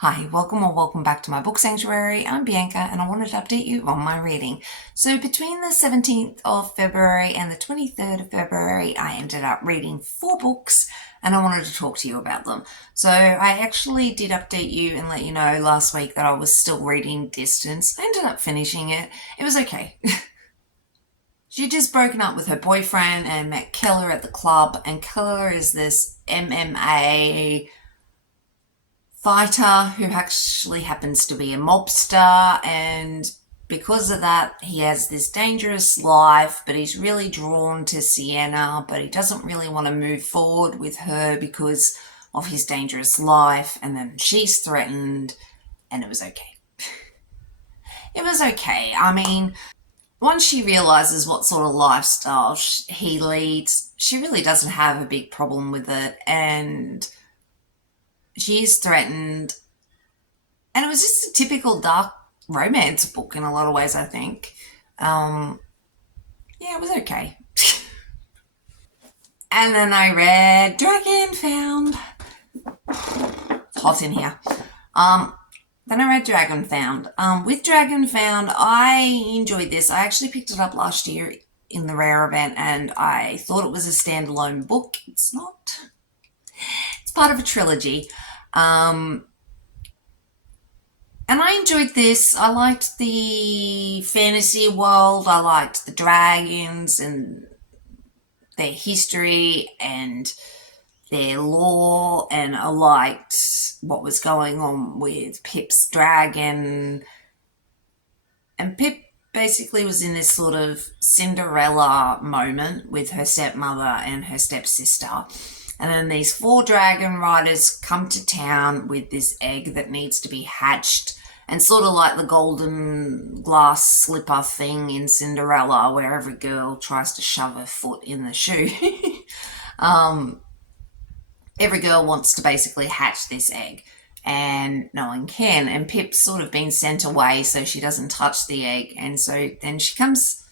Hi, welcome or welcome back to my book sanctuary. I'm Bianca and I wanted to update you on my reading. So between the 17th of February and the 23rd of February, I ended up reading 4 books and I wanted to talk to you about them. So I actually did update you and let you know last week that I was still reading Distance. I ended up finishing it. It was okay. She'd just broken up with her boyfriend and met Keller at the club, and Keller is this MMA fighter who actually happens to be a mobster, and because of that he has this dangerous life, but he's really drawn to Sienna, but he doesn't really want to move forward with her because of his dangerous life, and then she's threatened, and it was okay. It was okay. I mean, once she realizes what sort of lifestyle he leads, she really doesn't have a big problem with it, and she is threatened. And it was just a typical dark romance book in a lot of ways, I think. Um, yeah, it was okay. And then I read Dragonfound. It's hot in here. Then I read Dragonfound. With Dragonfound, I enjoyed this. I actually picked it up last year in the Rare event and I thought it was a standalone book. It's not. It's part of a trilogy. And I enjoyed this. I liked the fantasy world. I liked the dragons and their history and their lore. And I liked what was going on with Pip's dragon. And Pip basically was in this sort of Cinderella moment with her stepmother and her stepsister. And then these 4 dragon riders come to town with this egg that needs to be hatched, and sort of like the golden glass slipper thing in Cinderella where every girl tries to shove her foot in the shoe. Every girl wants to basically hatch this egg and no one can, and Pip's sort of been sent away so she doesn't touch the egg, and so then she comes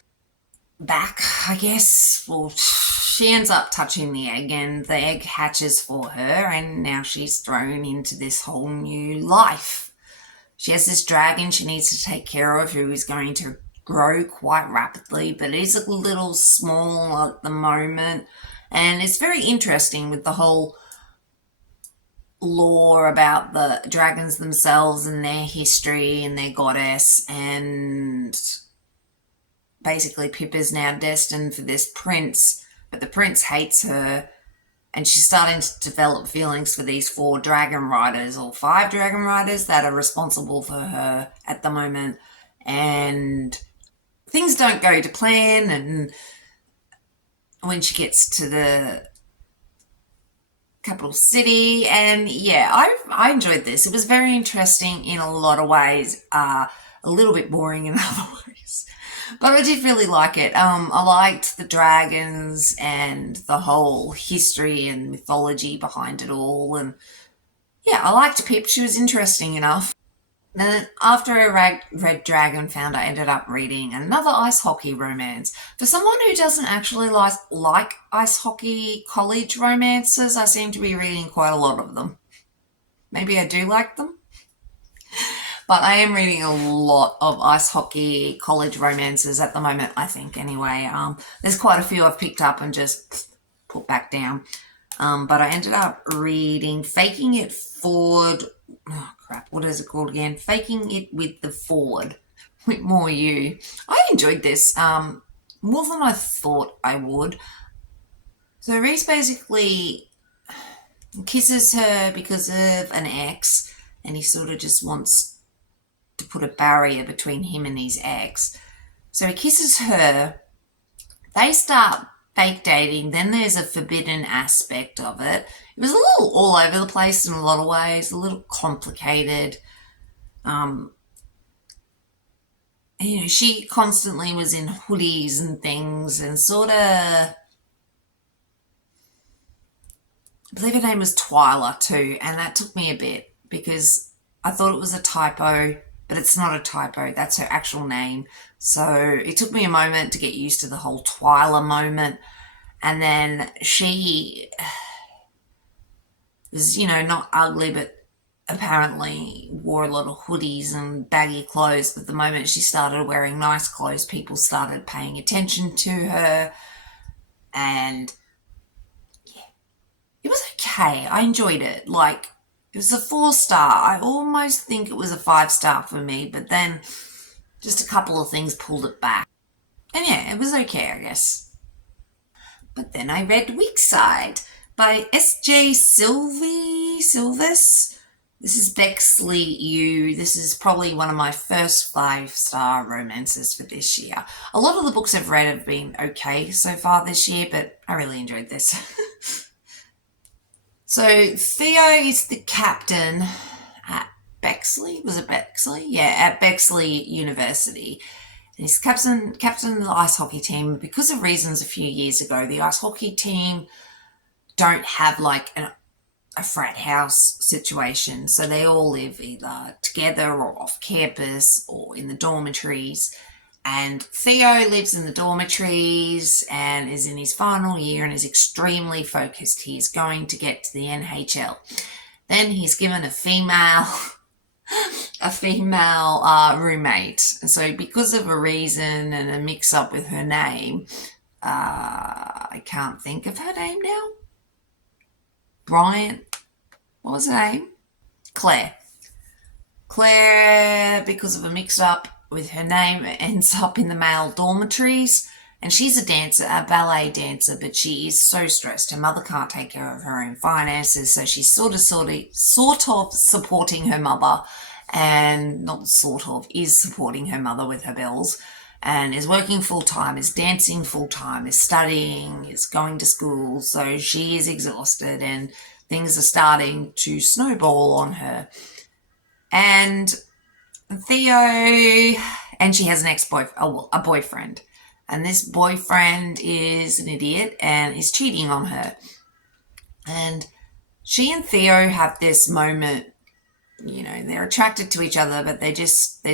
back, I guess. Well, she ends up touching the egg and the egg hatches for her, and now she's thrown into this whole new life. She has this dragon she needs to take care of who is going to grow quite rapidly, but is a little small at the moment. And it's very interesting with the whole lore about the dragons themselves and their history and their goddess, and basically Pip is now destined for this prince, but the prince hates her, and she's starting to develop feelings for these 4 dragon riders or 5 dragon riders that are responsible for her at the moment. And things don't go to plan, and when she gets to the capital city, and yeah, I enjoyed this. It was very interesting in a lot of ways, a little bit boring in other ways, but I did really like it. I liked the dragons and the whole history and mythology behind it all, and yeah, I liked Pip. She was interesting enough. Then after I read Dragonfound, I ended up reading another ice hockey romance. For someone who doesn't actually like ice hockey college romances, I seem to be reading quite a lot of them. Maybe I do like them, but I am reading a lot of ice hockey college romances at the moment, I think, anyway. There's quite a few I've picked up and just put back down. But I ended up reading Faking It Forward. Oh, crap. What is it called again? Faking It with the Ford. With more you. I enjoyed this more than I thought I would. So Reese basically kisses her because of an ex, and he sort of just wants to put a barrier between him and his ex. So he kisses her. They start fake dating. Then there's a forbidden aspect of it. It was a little all over the place in a lot of ways, a little complicated. Um, she constantly was in hoodies and things, and sort of, I believe her name was Twyla too, and that took me a bit because I thought it was a typo, but it's not a typo. That's her actual name. So it took me a moment to get used to the whole Twyla moment. And then she was, not ugly, but apparently wore a lot of hoodies and baggy clothes, but the moment she started wearing nice clothes, people started paying attention to her, and it was okay. I enjoyed it. Like, it was a 4 star. I almost think it was a 5 star for me, but then just a couple of things pulled it back. And yeah, it was okay, I guess. But then I read Weekside by S.J. Silvis. This is Bexley You. This is probably one of my first 5 star romances for this year. A lot of the books I've read have been okay so far this year, but I really enjoyed this. So Theo is the captain at Bexley. Was it Bexley? Yeah, at Bexley University. And he's captain of the ice hockey team. Because of reasons a few years ago, the ice hockey team don't have like a frat house situation. So they all live either together or off campus or in the dormitories. And Theo lives in the dormitories and is in his final year and is extremely focused. He's going to get to the NHL. Then he's given a female roommate. So because of a reason and a mix up with her name, I can't think of her name now. Bryant, what was her name? Claire. Claire, because of a mix up with her name, ends up in the male dormitories. And she's a dancer, a ballet dancer, but she is so stressed. Her mother can't take care of her own finances, so she's sort of supporting her mother, and not sort of, is supporting her mother with her bills, and is working full time, is dancing full time, is studying, is going to school. So she is exhausted, and things are starting to snowball on her. And Theo, and she has an ex-boyfriend, a boyfriend, and this boyfriend is an idiot and is cheating on her. And she and Theo have this moment, they're attracted to each other, but they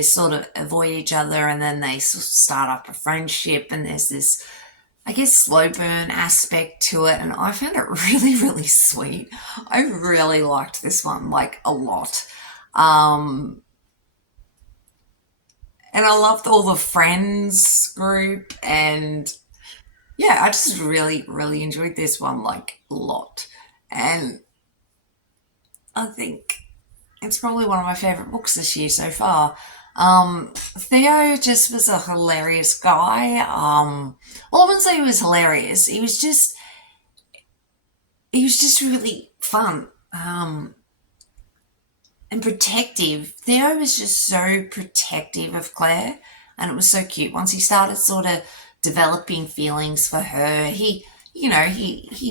sort of avoid each other, and then they start up a friendship, and there's this, I guess, slow burn aspect to it, and I found it really, really sweet. I really liked this one, like, a lot. And I loved all the friends group, and yeah, I just really, really enjoyed this one, like, a lot. And I think it's probably one of my favourite books this year so far. Theo just was a hilarious guy. Well, I wouldn't say he was hilarious. He was just really fun. And protective. Theo was just so protective of Claire, and it was so cute. Once he started sort of developing feelings for her, he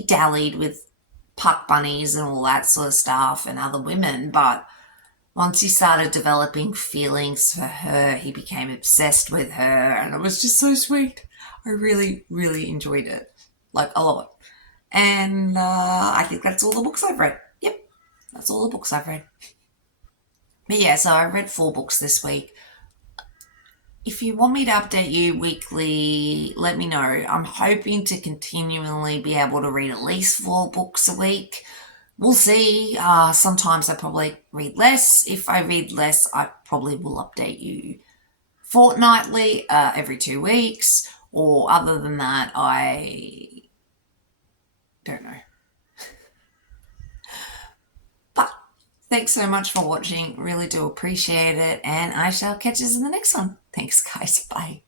dallied with puck bunnies and all that sort of stuff and other women, but once he started developing feelings for her, he became obsessed with her, and it was just so sweet. I really, really enjoyed it, like, a lot. And I think that's all the books I've read. Yep, that's all the books I've read. But yeah, so I read 4 books this week. If you want me to update you weekly, let me know. I'm hoping to continually be able to read at least 4 books a week. We'll see. Sometimes I probably read less. If I read less, I probably will update you fortnightly, every 2 weeks, or other than that, I don't know. But thanks so much for watching. Really do appreciate it, and I shall catch you in the next one. Thanks, guys. Bye.